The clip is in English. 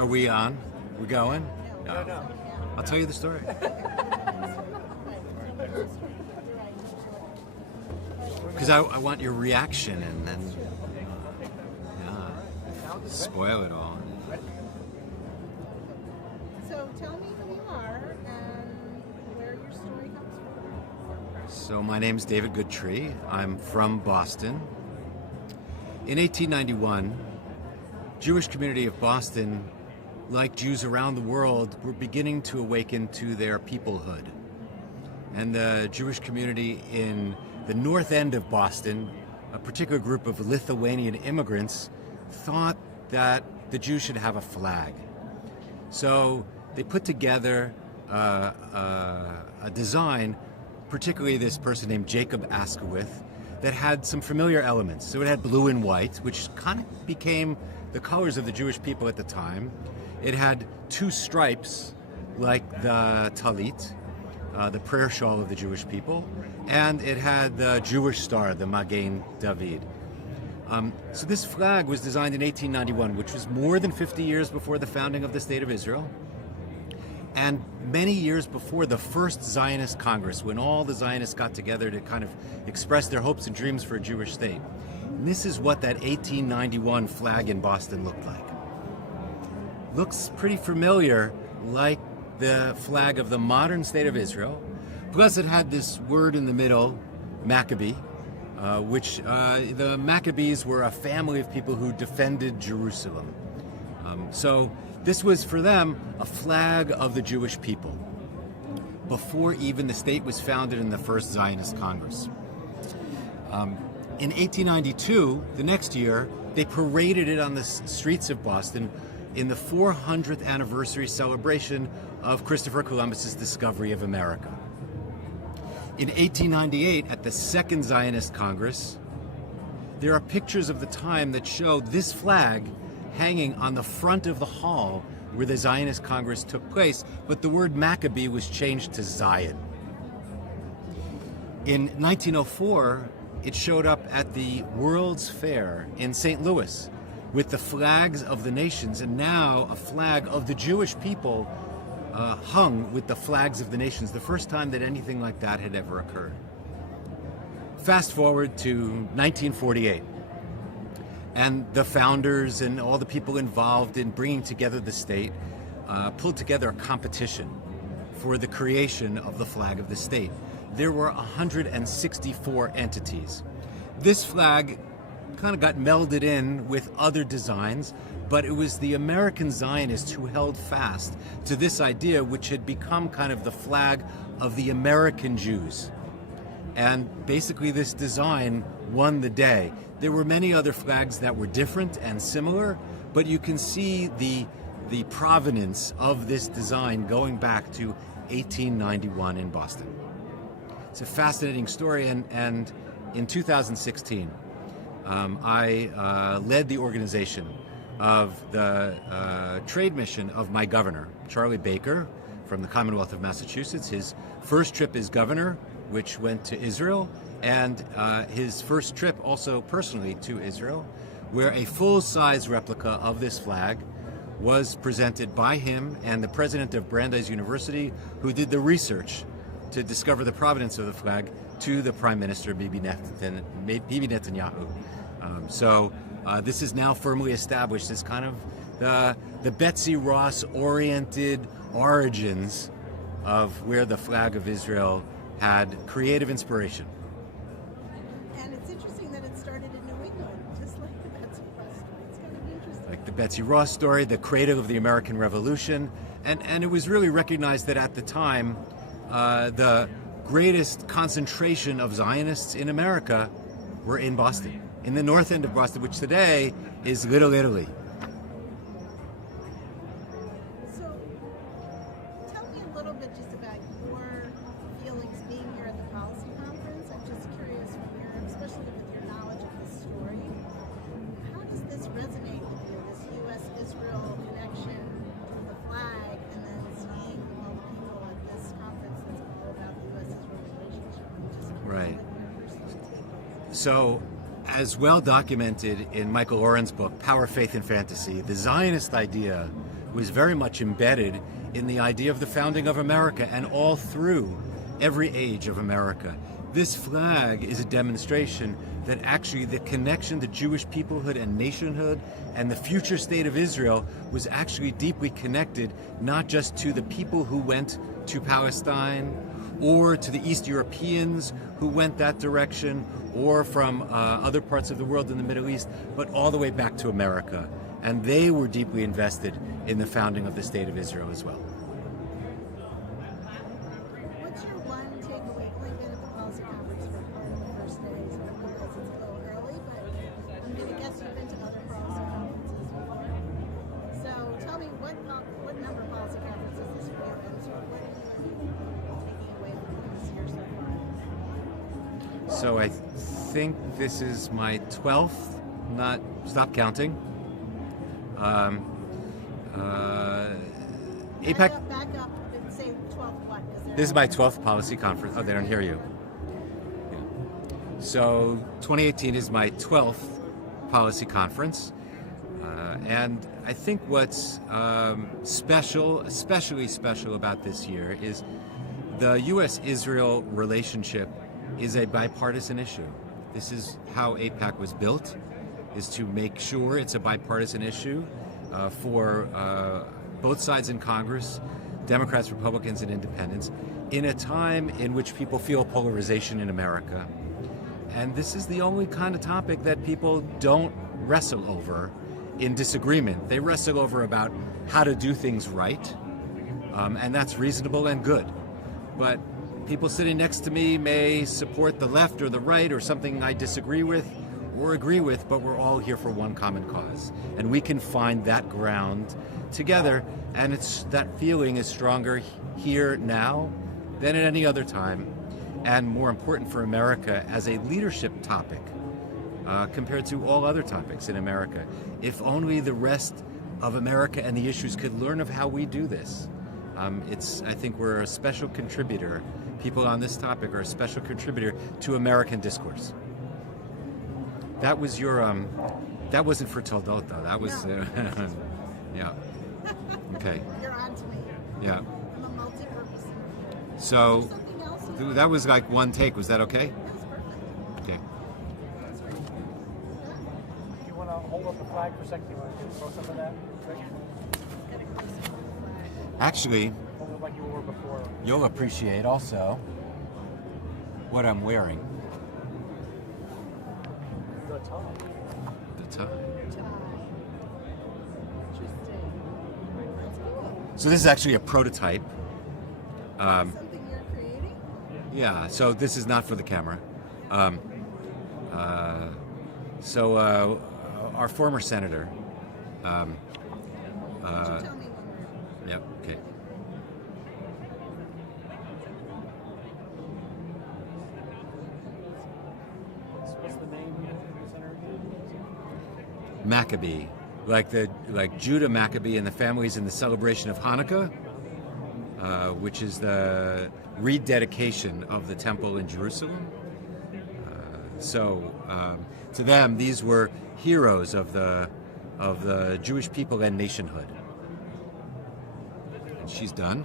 Are we on? We going? No. I'll tell you the story. Because I want your reaction and then spoil it all. So tell me who you are and where your story comes from. So my name's David Goodtree. I'm from Boston. In 1891, Jewish community of Boston, like Jews around the world, were beginning to awaken to their peoplehood. And the Jewish community in the north end of Boston, a particular group of Lithuanian immigrants, thought that the Jews should have a flag. So they put together a design, particularly this person named Jacob Asquith, that had some familiar elements. So it had blue and white, which kind of became the colors of the Jewish people at the time. It had two stripes, like the talit, the prayer shawl of the Jewish people, and it had the Jewish star, the Magen David. So this flag was designed in 1891, which was more than 50 years before the founding of the State of Israel, and many years before the first Zionist Congress, when all the Zionists got together to kind of express their hopes and dreams for a Jewish state. And this is what that 1891 flag in Boston looked like. Looks pretty familiar, like the flag of the modern State of Israel. Plus it had this word in the middle, Maccabee, which the Maccabees were a family of people who defended Jerusalem. So this was for them a flag of the Jewish people before even the state was founded in the first Zionist Congress. In 1892, the next year, they paraded it on the streets of Boston in the 400th anniversary celebration of Christopher Columbus's discovery of America. In 1898, at the Second Zionist Congress, there are pictures of the time that show this flag hanging on the front of the hall where the Zionist Congress took place, but the word Maccabee was changed to Zion. In 1904, it showed up at the World's Fair in St. Louis with the flags of the nations, and now a flag of the Jewish people hung with the flags of the nations, the first time that anything like that had ever occurred. Fast forward to 1948, and the founders and all the people involved in bringing together the state pulled together a competition for the creation of the flag of the state. There were 164 entities. This flag kind of got melded in with other designs, but it was the American Zionists who held fast to this idea, which had become kind of the flag of the American Jews. And basically this design won the day. There were many other flags that were different and similar, but you can see the provenance of this design going back to 1891 in Boston. It's a fascinating story, and in 2016, I led the organization of the trade mission of my governor, Charlie Baker, from the Commonwealth of Massachusetts. His first trip as governor, which went to Israel, and his first trip also personally to Israel, where a full-size replica of this flag was presented by him and the president of Brandeis University, who did the research to discover the provenance of the flag, to the Prime Minister Bibi Netanyahu. So this is now firmly established as kind of the Betsy Ross-oriented origins of where the flag of Israel had creative inspiration. And it's interesting that it started in New England, just like the Betsy Ross story. It's going to be interesting. Like the Betsy Ross story, the cradle of the American Revolution, and it was really recognized that at the time, the greatest concentration of Zionists in America were in Boston, in the north end of Boston, which today is Little Italy. So, tell me a little bit just about your feelings being here at the policy conference. I'm just curious from your, especially with your knowledge of this story, how does this resonate with you, this U.S.-Israel connection, the flag, and then seeing all the people at this conference that's all about the U.S.-Israel relationship? Right. So, as well documented in Michael Oren's book, Power, Faith, and Fantasy, the Zionist idea was very much embedded in the idea of the founding of America and all through every age of America. This flag is a demonstration that actually the connection to Jewish peoplehood and nationhood and the future state of Israel was actually deeply connected not just to the people who went to Palestine or to the East Europeans who went that direction or from other parts of the world in the Middle East, but all the way back to America. And they were deeply invested in the founding of the state of Israel as well. What's your one takeaway? I've only been at the policy conference for the first day, so I realize it's a little early, but I'm going to guess you've been to other policy conferences before. So tell me, what number of policy conferences is this for you, and sort of what are you taking away from this year so far? So I think this is my 12th, not stop counting. AIPAC. Back up and say 12 what? This is my 12th policy conference. Oh, they don't hear you. Yeah. So 2018 is my 12th policy conference. And I think what's special, especially special about this year is the U.S.-Israel relationship is a bipartisan issue. This is how AIPAC was built, is to make sure it's a bipartisan issue for both sides in Congress, Democrats, Republicans, and Independents, in a time in which people feel polarization in America. And this is the only kind of topic that people don't wrestle over in disagreement. They wrestle over about how to do things right, and that's reasonable and good. But people sitting next to me may support the left or the right or something I disagree with or agree with, but we're all here for one common cause. And we can find that ground together, and that feeling is stronger here now than at any other time, and more important for America as a leadership topic compared to all other topics in America. If only the rest of America and the issues could learn of how we do this. I think we're a special contributor. People on this topic are a special contributor to American discourse. That was your, that wasn't for Toldoth though. That was, No. yeah. Okay. You're on to me. Yeah. I'm a multi-purpose. So Something else? that was like one take. Was that okay? That was perfect. Okay. That's great. Do you want to hold up the flag for a second? Do you want to throw some of that? Gotta go see the flag. Actually, Hold it like you were before. you'll appreciate also what I'm wearing. The top. The tie. Interesting. That's cool. So this is actually a prototype. Something you're creating? Yeah, so this is not for the camera. Our former senator. Tell me when we're... Yep, okay. What's the name of the center again? Maccabee, like Judah Maccabee and the families in the celebration of Hanukkah, which is the rededication of the temple in Jerusalem. To them, these were heroes of the Jewish people and nationhood. And she's done.